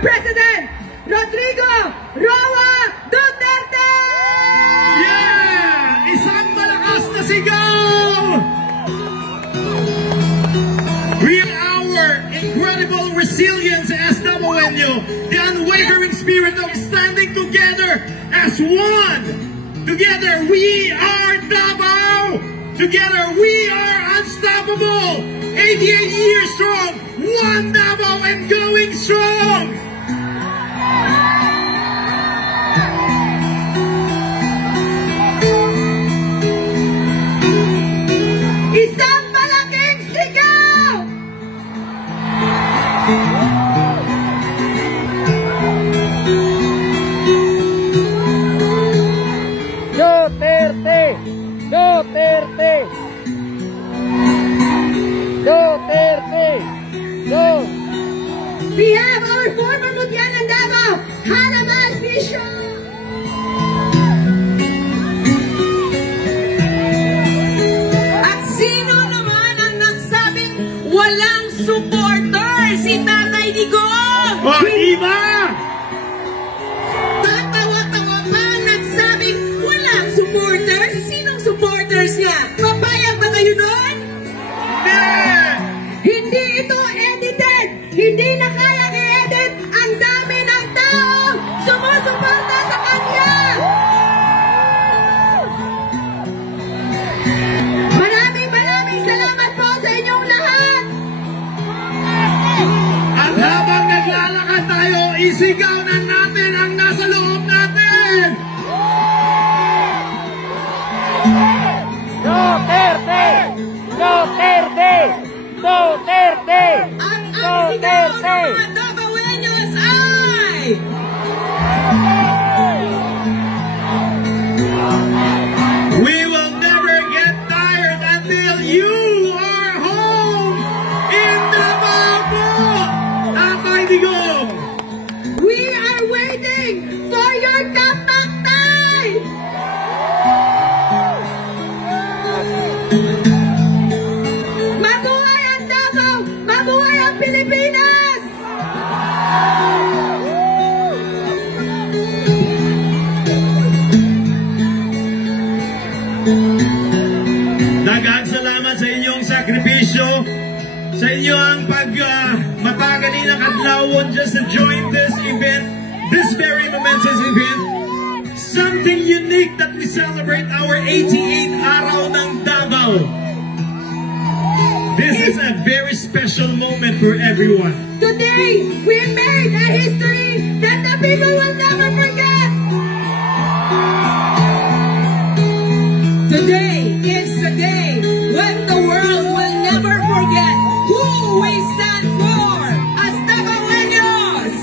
President Rodrigo Roa Duterte! Yeah! Isang malakas na sigaw! Our incredible resilience as Davaoenyo, the unwavering spirit of standing together as one. Together we are Davao. Together we are unstoppable. 88 years strong, one Davao and going strong. Isang malaking sigaw! Duterte! Duterte! Duterte! We have our former Mutyanan Davao, Hannah Mas Bishop! At sino naman ang nagsabing walang supporter? Si Tatay Digong! O, iba! Tatawa-tawa pa ang nagsabing walang supporters? Sinong supporters niya? Papayag ba kayo doon? Hindi ito edited! Hindi na kayang i-edit! Ang dami ng tao sumusuporta sa kanya! Maraming salamat po sa inyong lahat! At habang naglalakad tayo, isigaw na natin ang nasa loob natin! Duterte! Duterte! Duterte! Ang sigaw ng mga Davaoenyos ay... We will never get tired until you are home in Davao! Tatay Digong! We are waiting for your comeback time! Mabuhay ang Davao! Mabuhay ang Pilipinas! Daghang salamat sa inyong sakripisyo, sa inyong mapaganinang adlawon just to join this event, this very momentous event. Something unique that we celebrate our 88th araw ng Davao. This is a very special moment for everyone. Today, we made a history that the people will never forget! Today is the day when the world will never forget who we stand for as Davaoenyos!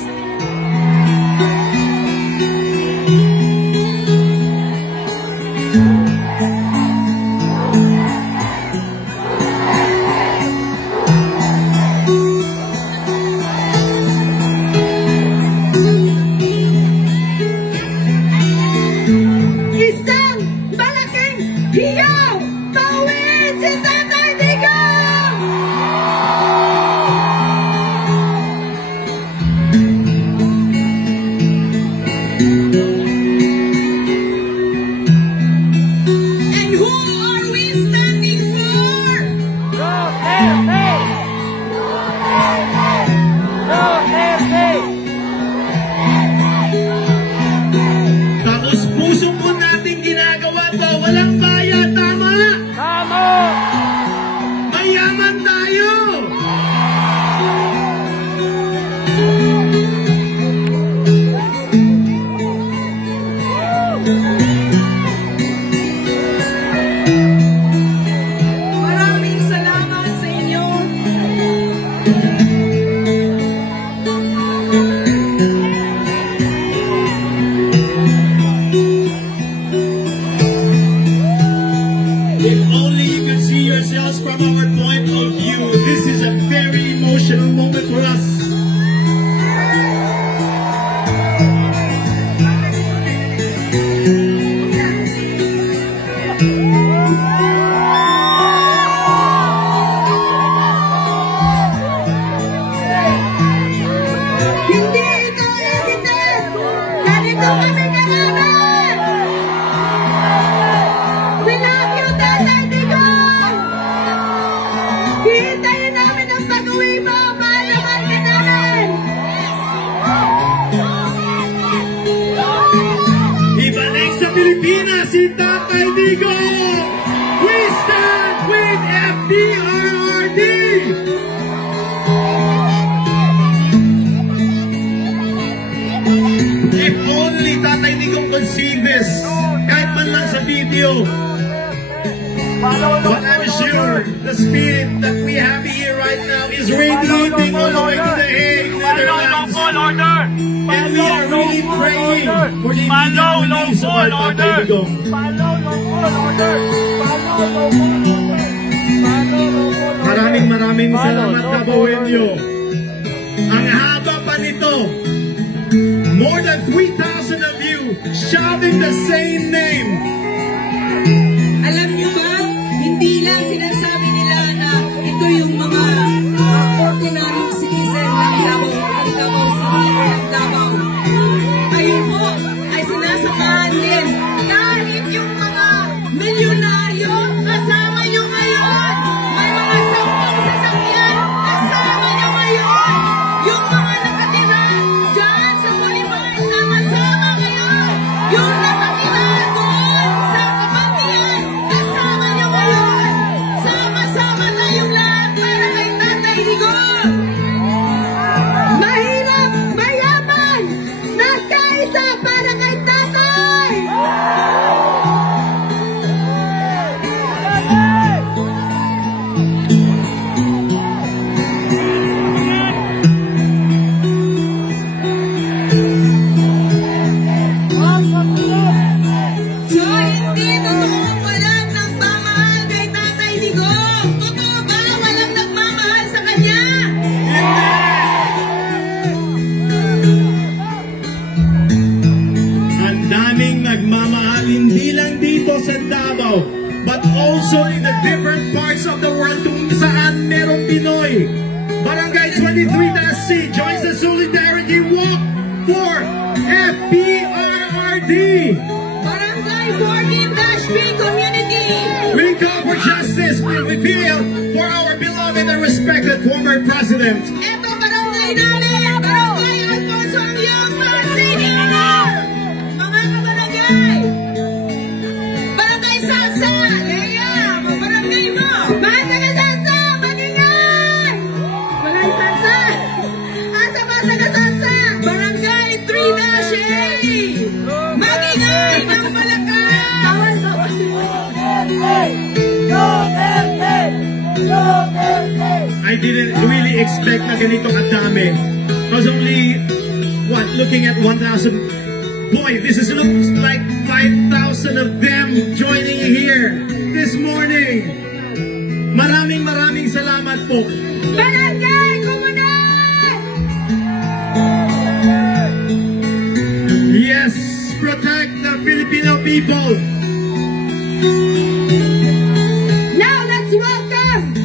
Isang malaking hiyaw! Pauwiin si Tatay Digong! And who are we standing for? Duterte! Duterte! Tapos puso po natin ginagawa to, walang bayad, tama? Tama! Mayaman tayo! Maraming salamat sa inyo. If only you could see yourselves from our point of view, this is a very emotional moment for us. si Tatay Digong! We stand with FPRRD! If only Tatay Digong could see this, kahit man lang sa video. But I'm sure the spirit that we have here right now is radiating all the way to the Hague, Netherlands. And we are really praying for the immediate release of our Tatay Digong. Maraming salamat, Tabawenyo. Ang haba pa nito. More than 3,000 of you shouting the same name. Alam niyo ba, hindi lang sinasabi nila na ito yung mga ordinary citizen ng Davao City or ng Davao. Kayo po ay sinasamahan din kahit yung mga milyonaryo kasama nyo ngayon. May mga 10 sasakyan kasama nyo ngayon. Yung mga nakatira dyan sa Bolivar, sama-sama kayo. Yung nakatira doon sa Kapantian, kasama nyo ngayon. Sama-sama tayong lahat para kay Tatay Digong. Mahirap, mayaman, nagkaisa para kay tatay! So, hindi totoong walang nagmamahal kay Tatay Digong. Totoo ba walang nagmamahal sa kanya? Ang daming nagmamahal hindi lang dito sa Davao, but also in the different parts of the world kung saan merong Pinoy. Barangay 23-C joins the Solidarity Walk for FPRRD. Barangay 14-B community. We call for justice, we feel for our beloved and respected former president. Ito barangay namin, Barangay Alfonso Angyang, Marcini. Mga kabarangay. Barangay Salsa, Lea, mga barangay mo. Mga taga-Sansa, magingay! Barangay Sansa! Asa ba taga-Sansa? Barangay 3-A. Magingay ng Malacan. Tawal ko. I didn't really expect na ganito kadami. I was only, looking at 1,000. Boy, this looks like 5,000 of them joining here this morning. Maraming salamat po. Barangay Komunal! Yes, protect the Filipino people. Now let's welcome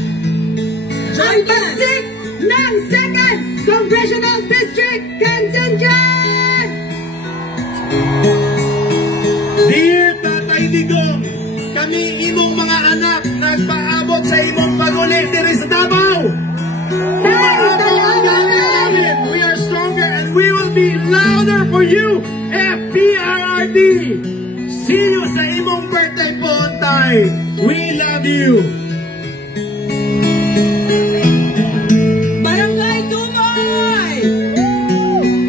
ang pagsik ng 2nd Congressional District Contingent! Dear Tatay Digong, kami imong mga anak nagpaabot sa imong paguli diri sa Davao. We are stronger and we will be louder for you, FPRRD. See you sa imong birthday po, Tay. We love you. Barangay Tumoy.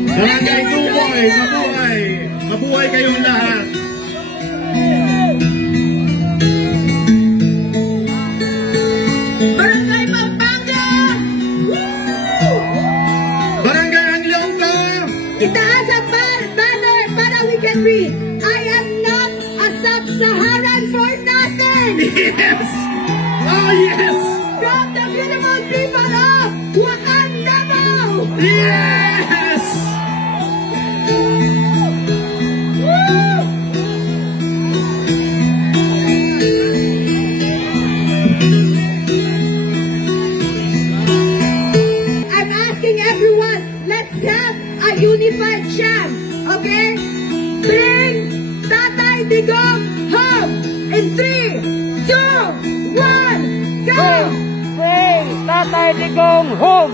Barangay Tumoy, mabuhay. Mabuhay kayong lahat. Barangay Pampanga. Barangay Anglongka. Itaas ang banner para we can read, I am not a sub-Saharan for nothing! Yes. Oh, yes. From the beautiful people of Wakanda! Yes. I'm asking everyone, let's have a unified chant, okay? Bring Tatay Digong home in 3, 2, 1, go! Bring Tatay Digong home!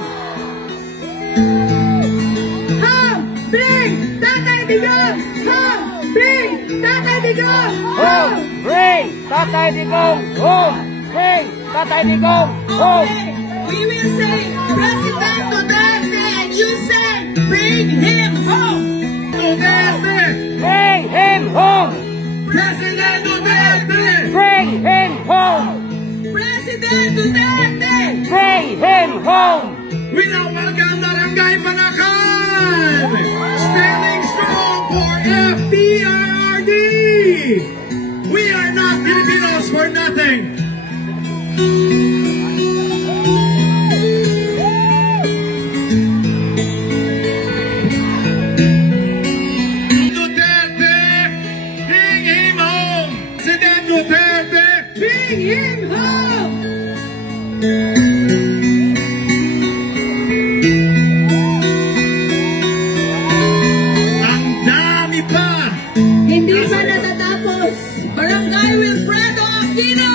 Home! Bring Tatay Digong home! Bring Tatay Digong Digong home! Bring Tatay Digong home! Bring Tatay Digong home! Okay, we will say President Duterte and you say bring him home. Duterte! Bring him home! President Duterte! Bring him home! President Duterte. Bring him home! We now welcome Barangay Banakan! Standing strong for FPRRD! We are not Filipinos for nothing! Duterte! Bring him home! President Duterte! Bring him home! Ang dami pa! Hindi pa natatapos. Barangay Wilfredo Aquino.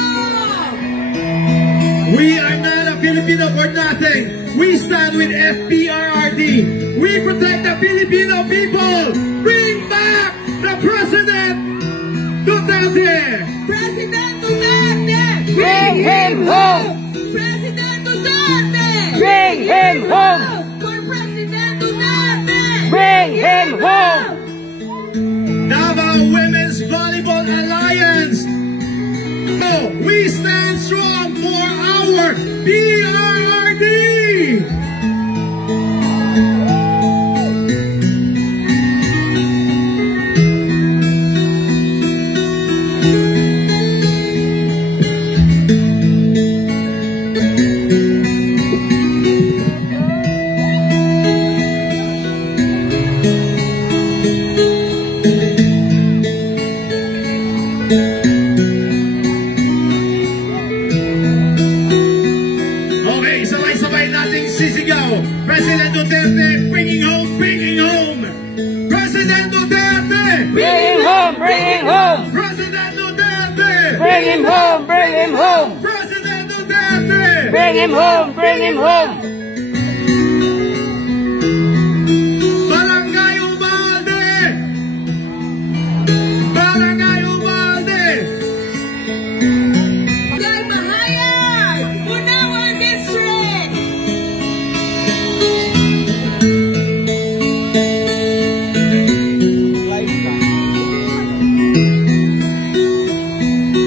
We are not a Filipino for nothing. We stand with FPRRD. We protect the Filipino people. Bring back the President Duterte. President Duterte. Bring him home! President Duterte. Bring him home! For President Duterte. Bring him home! Davao Women's Volleyball Alliance. No, we stand strong for our PRRD. Okay, sabay-sabay nating sisigaw. President Duterte, bringing home, bringing home. President Duterte, Bring him home! Bring him home! President Duterte, Bring him home! Bring him home! President Duterte. Bring him home! Bring him home! Barangay Ubalde! Barangay Ubalde! Barangay Mahayag. Bunawan District.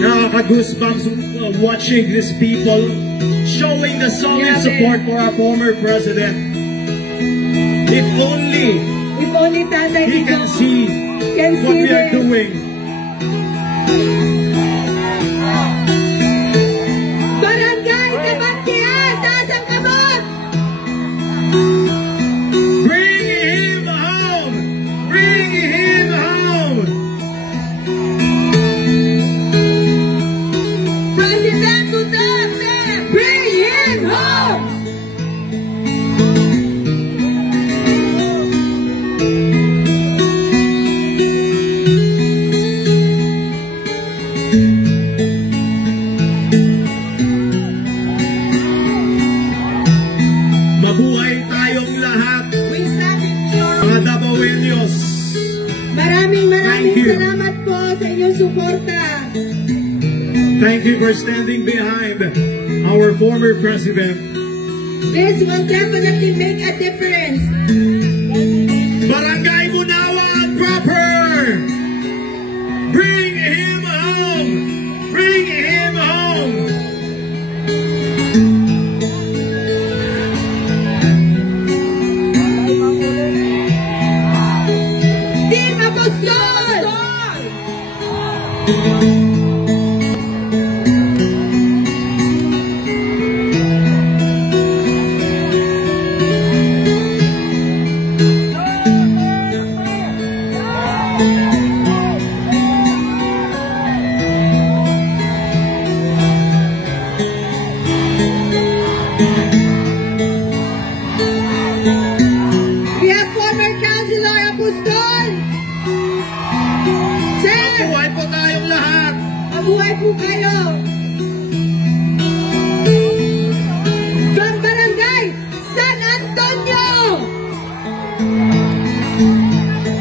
Nakaka-goosebumps watching these people showing the solid support for our former president. If only If only Tatay he can Digong see can what see we are this. doing. Barangay Kabatian, taas ang kamot! Bring him home! Bring him home! President Duterte. Bring him home! Mabuhay tayong lahat, We stand in your mga Dabawenyos. Maraming Thank you. salamat po sa inyong suporta. Thank you for standing behind our former president. This will definitely make a difference. Barangay Bunawan proper! Bring him home! Bring him home! Team Apostol! We have former Councilor Apostol. Sir, Buhay po tayong lahat! mabuhay po kayo. From Barangay San Antonio.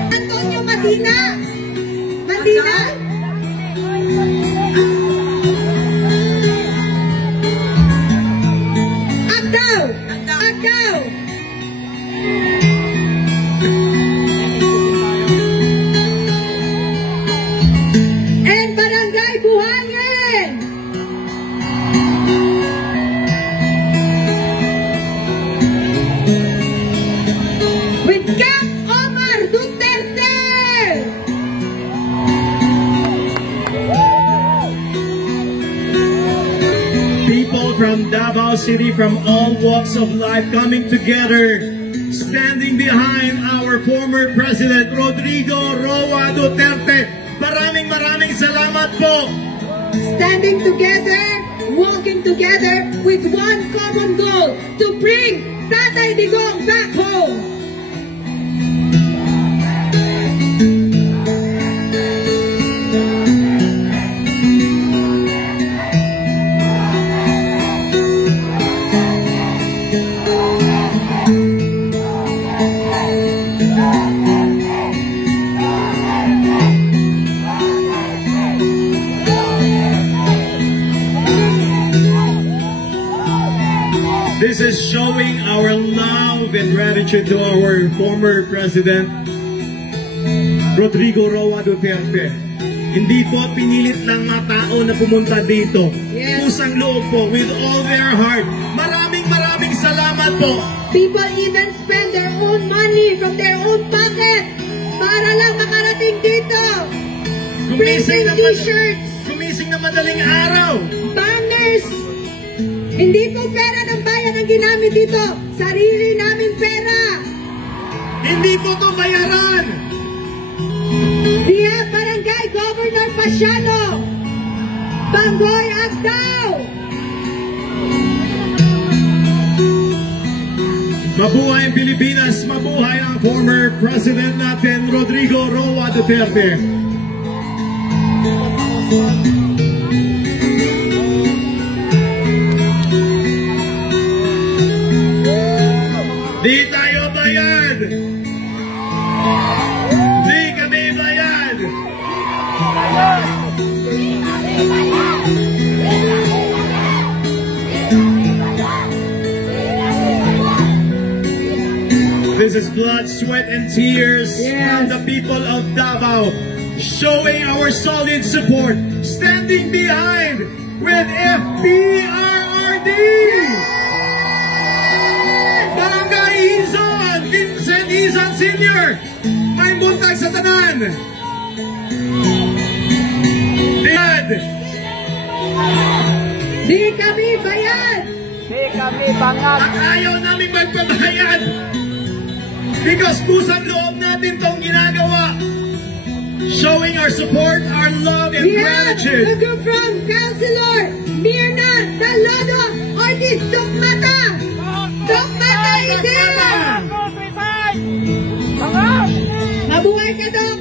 Antonio Madina. Madina? Davao City from all walks of life coming together, standing behind our former President Rodrigo Roa Duterte. Maraming salamat po. Standing together, walking together with one common goal, to bring Tatay Digong back home. This is showing our love and gratitude to our former President Rodrigo Roa Duterte. Hindi po pinilit lang mga tao na pumunta dito. Yes. Pusang loob po, with all their heart. Maraming salamat po. People even spend their own money from their own pocket para lang makarating dito. Printing t-shirts, Gumising na madaling araw. banners. Hindi po pera ng bayan ang ginamit dito. Sarili namin pera. Hindi po to bayaran. We have Barangay Governor Pasiano, Bangoy Agdao. Mabuhay ang Pilipinas, mabuhay ang former President natin, Rodrigo Roa Duterte. Di tayo bayad! Di kami bayad! This is blood, sweat, and tears from the people of Davao, showing our solid support, standing behind with FPRRD! Barangay Izon, Vincent Izon Sr. May buntag sa tanan. Dad, Di kami bayad. Di kami bangag. at ayaw namin magpabayad. Because pusang loob natin tong ginagawa. Showing our support, our love, and We have gratitude. a group from Councilor Mirna Talado Ortiz Dokmata. Dokmata is here. Bangag! Mabuhay ka, Dok.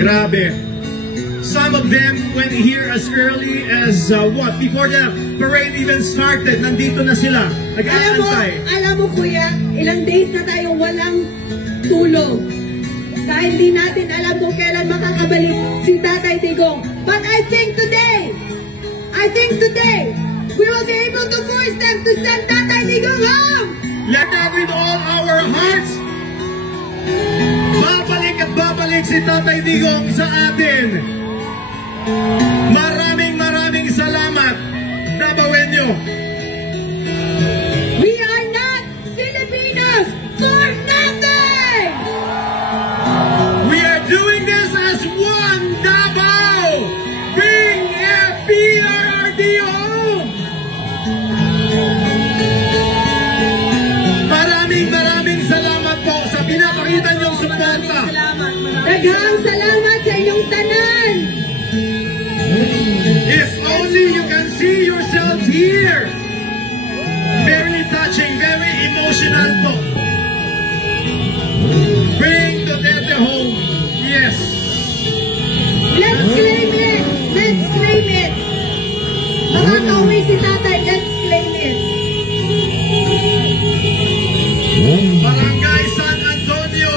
Grabe. Some of them went here as early as before the parade even started. Nandito na sila. Nag-aantay. Alam mo kuya, ilang days na tayo walang tulog. Dahil di natin alam kung kailan makakabalik si Tatay Digong. But I think today, we will be able to force them to send Tatay Digong home. Let that with all our hearts. Babalik at babalik si Tatay Digong sa atin. Maraming salamat, Davaoenyo. We are not Filipinos for nothing. We are doing this as one Davao. Bring FPRRD home. Maraming salamat po sa pinapakita niyong suporta. Daghang salamat sa inyong tanan. If only you can see yourselves here. Very touching, very emotional po. Bring Duterte home. Yes. Let's claim it. Let's claim it. Makakauwi si Tatay. Let's claim it. Barangay San Antonio,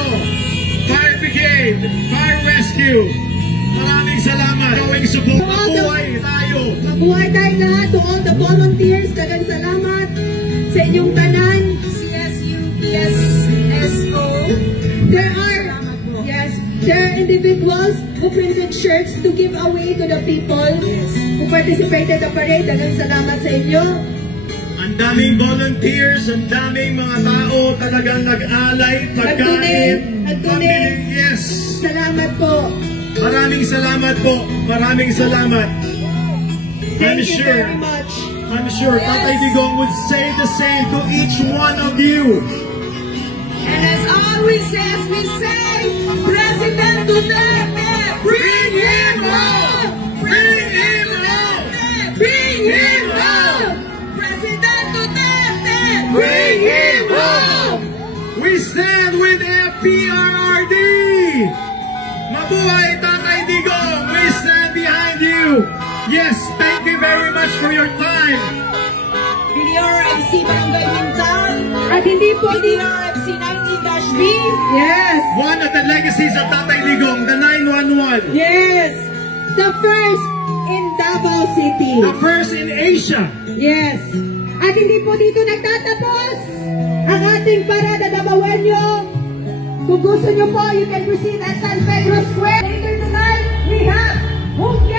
Fire Brigade, Fire Rescue. Maraming salamat. Gawing support. Mabuhay tayo. Mabuhay tayo lahat. To all the volunteers, daghang salamat sa inyong tanan. CSU, PSSO. There are individuals who printed shirts to give away to the people who participated in the parade. Daghang salamat sa inyo. Ang daming volunteers, ang daming mga tao talagang nag-alay, pagkain, nag-donate. Yes. Salamat po. Maraming salamat po. Maraming salamat. Thank you very much. I'm sure Tatay Digong would say the same to each one of you. And as always as we say, President Duterte, bring him home! Bring him home! Bring him home! President Duterte, bring him home! We stand with FPRRD. Mabuhay Tatay Digong. We stand behind you. Yes, thank you very much for your time. PDRMC Barangay Mintal, At hindi po PDRMC 19-B, Yes. One of the legacies of Tatay Digong, the 911. Yes. The first in Davao City. The first in Asia. Yes. At hindi po dito nagtatapos ang ating parada Davaoenyo. Kung gusto nyo po, you can proceed at San Pedro Square. Later tonight, we have Hungya